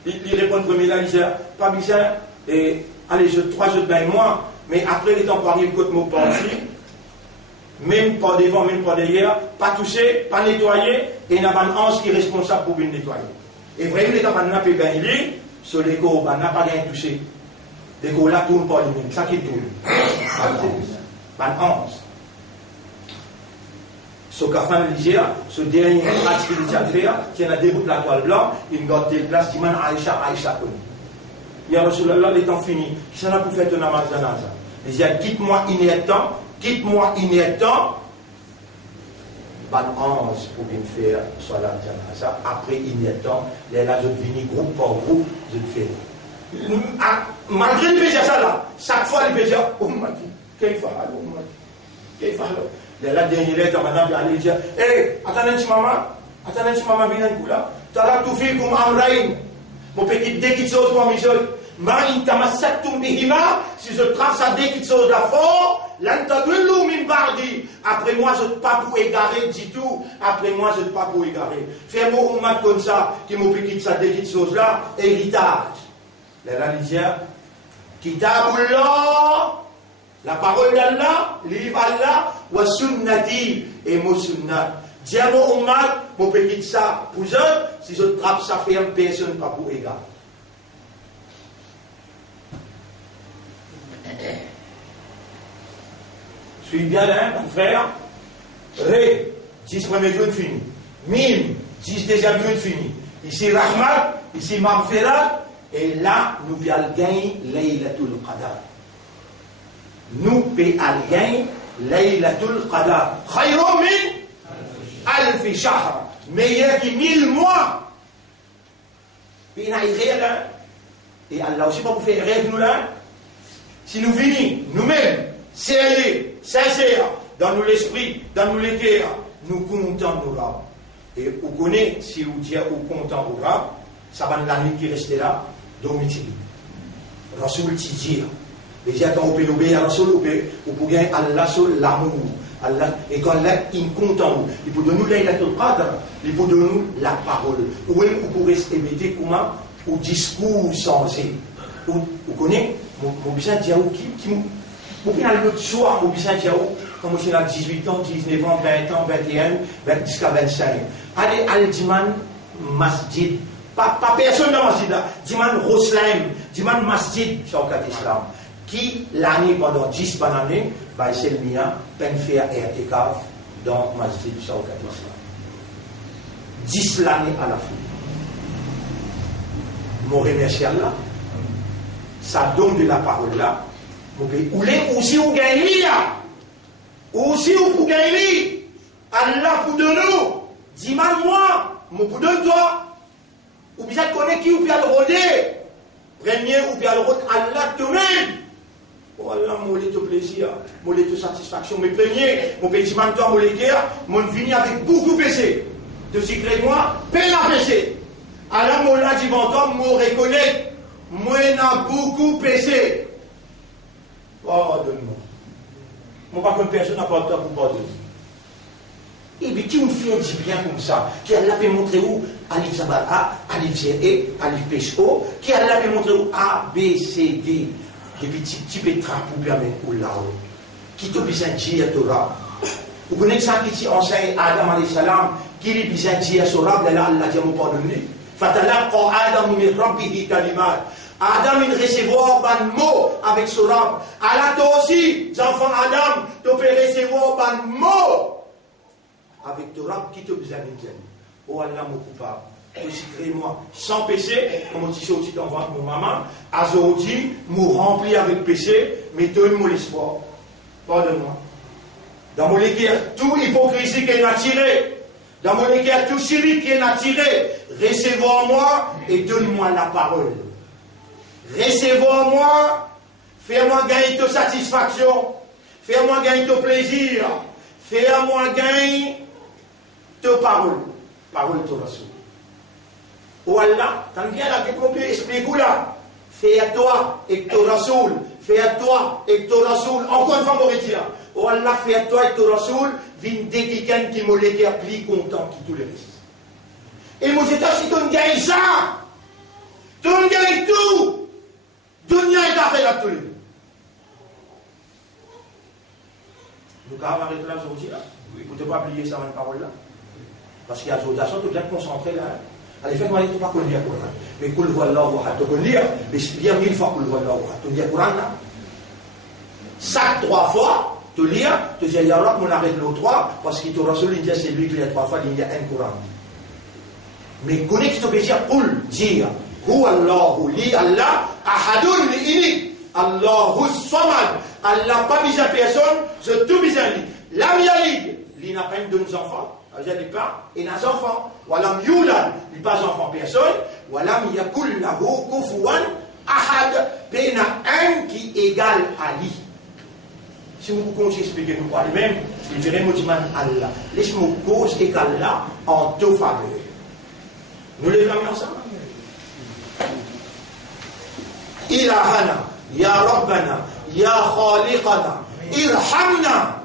Il répond premier là, il dit pas bizarre, et allez, 3 jours ben moi, mais après les temps pour arriver côté mon parti, même pas devant, même pas derrière, pas touché, pas nettoyé, et il y a un ange qui est responsable pour bien nettoyer. Et vraiment, les temps pour n'a pas ben il est, sur les corps, ben n'a pas rien touché. Les corps là tournent pas lui-même, ça qui tourne. Ben ange. Ce café Niger, ce dernier match qu'il a fait, qui a déroulé la toile blanche, il garde des places, il m'a Aïcha connu. Il y a Rasulallah, les temps finis. Qui s'en a pour faire un namaz janaza? Il dit, quitte-moi inertant, ban ange pour bien faire salat janaza. Après inertant, les là, je finis groupe par groupe, je le fais. Malgré le péché ça là, chaque fois le péché, oh m'a dit, qu'est-ce qu'il fait? La dernière lettre, madame, elle dit, hé, attendez, maman, viens là. T'as tout fait comme Amraïn. Mon petit dès qu'il saute, moi, Michel. Marine, t'as ma sectum bihima. Si je trace ça dès qu'il saute la fort, l'antadulou min bardi. Après moi, je ne pas pour égarer du tout. Après moi, je ne pas pour égarer. Fais-moi un mat comme ça, qui m'a piqué ça dès qu'il saute là, héritage. La lisière, Kitabullah. La parole d'Allah, livre Allah, wa sunnati et mo sunnat. Diamo ummat, mon petit ça, pour eux, si je trappe ça ferme, personne pas pour égal. Suis bien là, mon frère. Ré, 10 premiers jours fini. Mim, 10 deuxième jours fini. Ici Rahmat, ici Maghfirat, et là, nous allons gagner Laylatul Qadar. Nous payons gain Laylatul Qadar. Khayrun min alfi shahr. Meilleur que 1000 mois. Puis il y a rien là. Et Allah aussi pas pour faire rêve nous là. Si nous venons, nous-mêmes, sérieux, sincères, dans nous l'esprit, dans nous les cœurs, nous comptons nos rabes. Et vous connaissez, si vous dites vous comptons nos rabes, ça va l'année qui reste là, domicile. Rasoul Tidir. Les gens qui ont obéi à Rasoul, vous pouvez gagner Allah sur l'amour. Allah, et quand là, il compte en vous. Il peut donner Laylatul Qadr, il peut donner la parole. Ou vous pourrez éviter comment au discours sensé. Vous connaissez, mon besoin de dire, vous pouvez aller l'autre soir, mon besoin de dire, comme je suis à 18 ans, 19 ans, 20 ans, 21, jusqu'à 25. Allez, Al-Diman Masjid. Pas personne dans le masjid là. Diman Roslaim, Diman Masjid, Shawkat Islam. Qui, l'année, pendant 10 bonnes années, va essayer de faire RTKF dans le masjid Shawkat Islam. 10 l'année à la fin. Je remercie Allah. Ça donne de la parole là. Ou si vous gagnez là. Ou si vous gagnez. Allah pour de nous. Dis-moi moi. Mon pour de toi. Ou bien connaître qui ou bien le rôder. Premier ou bien le rôder. Allah toi-même. Oh Allah, moi, j'ai tout plaisir. Moi, j'ai toute satisfaction. Mais premier, mon petit mentor, mon légueur, mon vini avec beaucoup de péché. De secret moi, peine à péché. Alors, moi, là, dit mon temps, moi, reconnaît. Moi, n'a beaucoup péché. Oh, donne-moi. Moi, pas qu'une personne n'a pas le temps pour parler. Et puis, qui me fait du bien comme ça? Qui a l'avait montré où? Alif Zabal A, Alif E, Alif Pesho, qui a l'avait montré où? A, B, C, D. Et puis, tu peux trapper avec ou là-haut. Qui te besoin de dire à Torah? Vous connaissez ça qui enseigne Adam alayhi salam, qui lui besoin de dire à Torah, là, Allah dit à mon pardonner. Fatalaqa Adam min rabbihi kalimat. Adam, il recevoir un mot avec Torah. Allah, toi aussi, enfant Adam, tu peux recevoir un mot avec Torah qui te besoin de dire. Oh Allah, mon coupable. Crée-moi sans péché, comme on dit aussi dans mon maman, Azodi, nous rempli avec péché, mais donne-moi l'espoir. Pardonne-moi. Dans mon équerre, tout hypocrisie qui est attirée, dans mon équerre, tout chiri qui est attiré, recevez-moi et donne-moi la parole. Recevez-moi, fais-moi gagner ta satisfaction, fais-moi gagner ton plaisir, fais-moi gagner ta parole. Parole de Rasoul. Oh Allah, quand bien la développé, explique-vous là. Fais à toi et ton Rasoul. Fais à toi et ton Rasoul. Encore une fois, on va dire. Oh Allah, fais à toi et ton Rasoul. Vin dédiquer qui m'a l'été plus content que tous les restes. Et moi, j'étais si tu ne gagnes ça, tu ne gagnes tout. Dunia est affaire à tous les deux. Nous avons arrêté là aujourd'hui là. Vous ne devez pas oublier ça dans la parole là. Parce qu'il y a des autres tu dois te concentrer là. Allez, faites-moi les trois qu'on lit à Coran. Mais qu'on le voit là, on va lire. Mais bien 1000 fois qu'on le voit là, on lit à Coran là. Chaque 3 fois, tu lis, tu dis, il y a là qu'on arrête le 3, parce qu'il te rassure, il dit, c'est lui qui lit 3 fois, il y a un Coran. Mais connais que tu peux dire, dire, Hu Allahu li Allah, ahadun li ini, Allahu samad, Allah pas besoin de personne, je tout besoin de lui. Lam yalid, il n'a pas deux enfants. Je ne dis pas, il n'a pas d'enfant. Walam yulad, il n'a pas d'enfant personne. Walam yakul lahu kufuwan ahad. Il y en a un qui est égal à lui. Si vous continuez à expliquer nous parler même, il dirait Moutiman Allah. Laisse-moi cause égal là en deux faveurs. Nous les fermons ensemble. Ilahana, Ya Rabbana, Ya Khaliqana, Irhamna.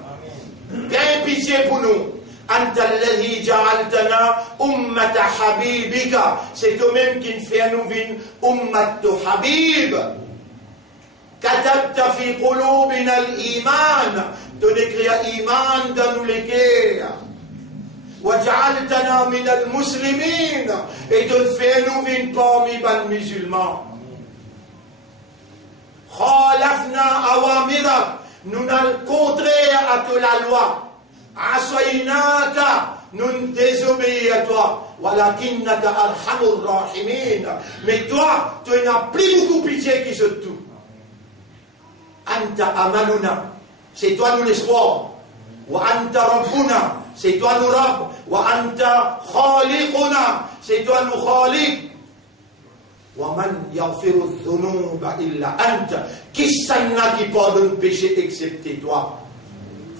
Gagne pitié pour nous. أنت الذي جعلتنا أمة حبيبك. C'est toi-même qui nous fait nous vivre أمة حبيب. كتبت في قلوبنا الإيمان. Tu écris إيمان dans nous les cœurs. وجعلتنا من المسلمين. Et tu fais nous vivre parmi les musulmans. خالفنا أوامرك. Nous n'allons contraire à toute la loi. Asoinaka, nous désobéissons à toi. Walakinnaka arhamur rahimin. Mais toi, tu n'as plus beaucoup pitié qui se tout. Anta amaluna, c'est toi nous l'espoir. Wa anta rabbuna, c'est toi nous rabb. Wa anta khaliquna, c'est toi nous khaliq. Wa man yaghfiru dhunuba illa anta. Qui s'en qui pardonne péché excepté toi?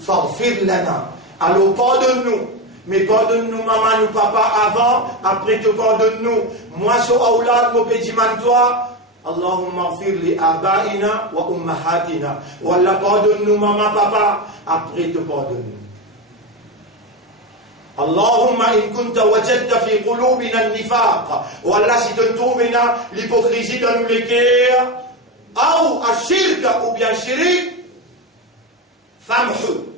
Faghfir lana. Alors pardonne-nous, mais pardonne-nous maman, nous papa avant, après te pardonne-nous. Moi sur Aoulad, mon pédiman toi, Allahummaghfir li abaina wa ummahatina. Wallah pardonne-nous maman, papa, après te pardonne-nous. Allahumma in kunta wajadta fi qulubina an-nifaq. Wallah si tu trouves l'hypocrisie dans nous les cœurs, ou ashirka ou bien shirik, famhu.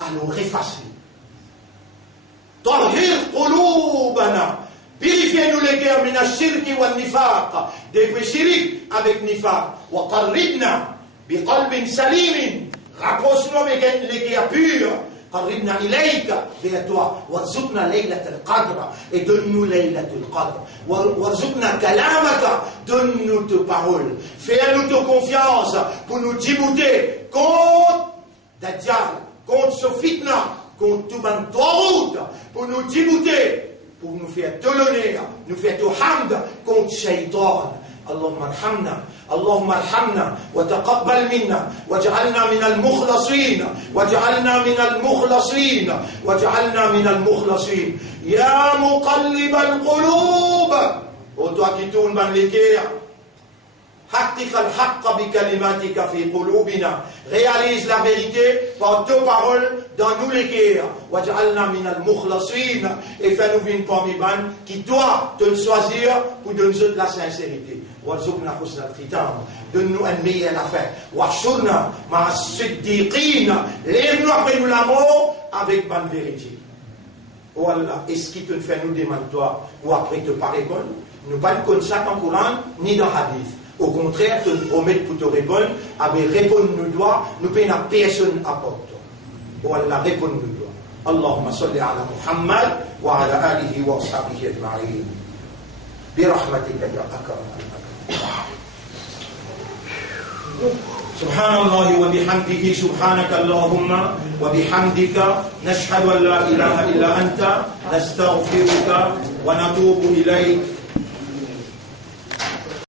Alors efface-les. Tahir qulubana. Purifiez-nous les cœurs min ash-shirki wa nifaq. Depuis shirik avec nifaq. Wa qarribna bi qalbin salimin. Rapproche-nous avec les cœurs purs. Qarribna ilayka vers toi. Warzuqna laylatul qadr. Et donne-nous laylatul qadr. Warzuqna kalamaka. Donne-nous tes paroles. Fais-nous ta confiance pour nous débouter contre Dajjal. Contre ce fitna, contre tout ban route, pour nous débouter, pour nous faire tout l'honneur, nous faire tout hamd contre Shaitan. Allahumma arhamna, Allahumma arhamna, wa taqabbal minna, waj'alna min al-mukhlasin, waj'alna min al-mukhlasin, waj'alna min al-mukhlasin. Ya muqallib al-qulub, ô toi qui tournes dans les cœurs, Réalise la vérité par tes paroles dans nous les cœurs. Et fais-nous une parmi ban qui doit te choisir pour donner la sincérité. Donne-nous un meilleur affaire. Lève-nous après nous l'amour avec bonne vérité. Oh Allah, est-ce qu'il te fait nous demander toi ou après te pas répondre? Nous pas comme ça dans le Coran ni dans le Hadith. Au contraire, te promet pour te répondre, mais répondre nous doit, nous payons à personne à porte. Oh Allah, répondre nous doit. Allahumma salli ala Muhammad wa ala alihi wa sahbihi ajma'in. Bi rahmatika ya akram. سبحان الله وبحمده سبحانك اللهم وبحمدك نشهد أن لا إله إلا أنت نستغفرك ونتوب إليك